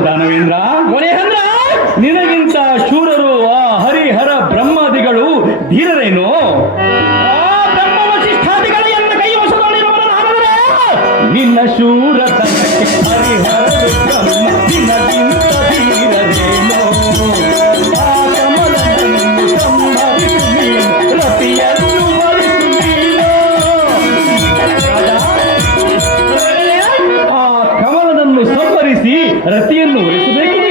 ದಾನವೇಂದ್ರ. ವೋರೇಂದ್ರ ನಿನಗಿಂತ ಶೂರರು ಆ ಹರಿಹರ ಬ್ರಹ್ಮದಿಗಳು ಧೀರರೇನೋ? ಆ ಬ್ರಹ್ಮ ವಶಿಷ್ಠಾದಿಗಳನ್ನ ಕೈಯೋಶದಲ್ಲಿರುವವರಾದರೇ ನಿನ್ನ ಶೂರ ಬೆಳೆಸಿ ರತಿಯನ್ನು ಉಳಿಸಬೇಕು